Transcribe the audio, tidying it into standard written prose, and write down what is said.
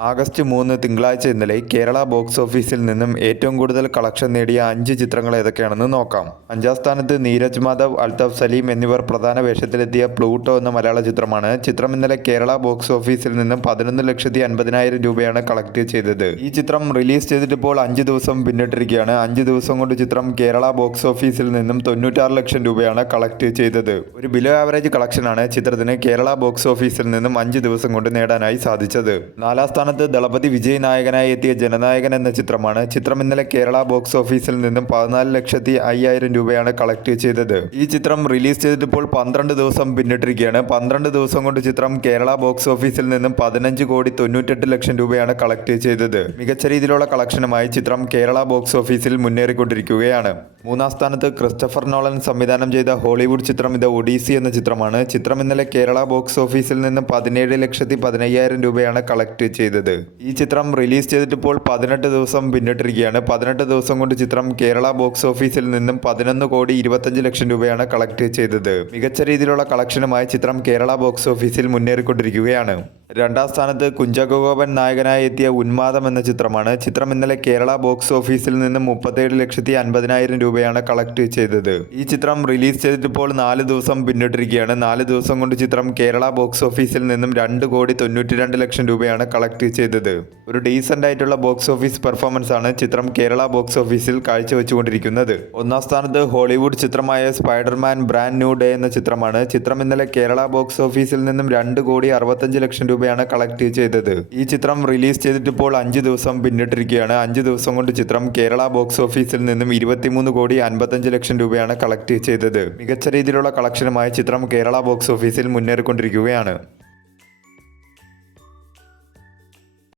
August 3 തിങ്കളാഴ്ച ഇന്നലെ Kerala box ഓഫീസിൽ നിന്നും ഏറ്റവും കൂടുതൽ കളക്ഷൻ നേടിയ 5 ചിത്രങ്ങൾ ഏതൊക്കെയാണെന്ന് നോക്കാം. 5-ാം സ്ഥാനത്ത് നീരജ് മാധവ്, അൽതാഫ് സലീം എന്നിവർ പ്രധാന വേഷത്തിലെത്തിയ പ്ലൂട്ടോ എന്ന മലയാള ചിത്രമാണ്. ചിത്രം ഇന്നലെ കേരള ബോക്സ് ഓഫീസിൽ നിന്നും 11,50,000 രൂപയാണ് കളക്ട് ചെയ്തത്. ഈ ചിത്രം റിലീസ് ചെയ്തിട്ടിപ്പോൾ 5 ദിവസം പിന്നിട്ടിരിക്കുകയാണ്. 5 ദിവസം കൊണ്ട് ചിത്രം കേരള ബോക്സ് ഓഫീസിൽ നിന്നും 96 ലക്ഷം രൂപയാണ് കളക്ട് ചെയ്തത്. ഒരു ബിലോ ആവറേജ് കളക്ഷനാണ് ചിത്രത്തിന് കേരള ബോക്സ് ഓഫീസിൽ നിന്നും 5 ദിവസം കൊണ്ട് നേടാനായി സാധിച്ചത്. 4-ാം സ്ഥാനത്ത് ദളപതി വിജയ് നായകനായി എത്തിയ ജനനായകൻ എന്ന ചിത്രമാണ്. ചിത്രം ഇന്നലെ കേരള ബോക്സ് ഓഫീസിൽ നിന്നും 14,05,000 രൂപയാണ് കളക്ട് ചെയ്തത്. ഈ ചിത്രം റിലീസ് ചെയ്തിട്ടിപ്പോൾ 12 ദിവസം പിന്നിട്ടിരിക്കുകയാണ്. 12 ദിവസം കൊണ്ട് ചിത്രം കേരള ബോക്സ് ഓഫീസിൽ നിന്നും 15,98,00,000 രൂപയാണ് കളക്ട് ചെയ്തത്. മികച്ച രീതിയിലുള്ള കളക്ഷനുമായി ചിത്രം കേരള ബോക്സ് ഓഫീസിൽ മുന്നേറിക്കൊണ്ടിരിക്കുകയാണ്. 3-ാം സ്ഥാനത്ത് ക്രിസ്റ്റഫർ നോളൻ സംവിധാനം ചെയ്ത ഹോളിവുഡ് ചിത്രം ദ ഒഡീസി എന്ന ചിത്രമാണ്. ചിത്രം ഇന്നലെ കേരള ബോക്സ് ഓഫീസിൽ നിന്നും 17,15,000 രൂപയാണ് കളക്ട് ചെയ്തത്. ഈ ചിത്രം റിലീസ് ചെയ്തിട്ടിപ്പോൾ 18 ദിവസം പിന്നിട്ടിരിക്കുകയാണ്. 18 ദിവസം കൊണ്ട് ചിത്രം കേരള ബോക്സ് ഓഫീസിൽ നിന്നും 11,25,00,000 രൂപയാണ് കളക്ട് ചെയ്തത്. മികച്ച രീതിയിലുള്ള കളക്ഷനുമായി ചിത്രം കേരള ബോക്സ് ഓഫീസിൽ മുന്നേറിക്കൊണ്ടിരിക്കുകയാണ്. 2-ാം സ്ഥാനത്ത് കുഞ്ചാക്കോ ബോബൻ നായകനായി എത്തിയ ഉന്മാദം എന്ന ചിത്രമാണ്. ചിത്രം ഇന്നലെ കേരള ബോക്സ് ഓഫീസിൽ നിന്നും 37,50,000 രൂപയാണ് കളക്ട് ചെയ്തത്. ഈ ചിത്രം റിലീസ് ചെയ്തിട്ടിപ്പോൾ 4 ദിവസം പിന്നിട്ടിരിക്കുകയാണ്. 4 ദിവസം കൊണ്ട് ചിത്രം കേരള ബോക്സ് ഓഫീസിൽ നിന്നും 2,92,00,000 രൂപയാണ് കളക്ട് ചെയ്തത്. ഒരു ഡീസന്റ് ആയിട്ടുള്ള ബോക്സ് ഓഫീസ് പെർഫോമൻസ് ആണ് ചിത്രം കേരള ബോക്സ് ഓഫീസിൽ കാഴ്ചവെച്ചുകൊണ്ടിരിക്കുന്നത്. 1-ാം സ്ഥാനത്ത് ഹോളിവുഡ് ചിത്രമായ സ്പൈഡർമാൻ ബ്രാൻഡ് ന്യൂ ഡേ എന്ന ചിത്രമാണ്. ചിത്രം ഇന്നലെ കേരള ബോക്സ് ഓഫീസിൽ നിന്നും 2,65,00,000 രൂപയാണ് കളക്ട് ചെയ്തത്. ഈ ചിത്രം റിലീസ് ചെയ്തിട്ടിപ്പോൾ 5 ദിവസം പിന്നിട്ടിരിക്കുകയാണ്. 5 ദിവസം കൊണ്ട് ചിത്രം കേരള ബോക്സ് ഓഫീസിൽ നിന്നും 23,55,00,000 രൂപയാണ് കളക്ട് ചെയ്തത്. മികച്ച രീതിയിലുള്ള കളക്ഷനുമായി ചിത്രം കേരള ബോക്സ് ഓഫീസിൽ മുന്നേറിക്കൊണ്ടിരിക്കുകയാണ്.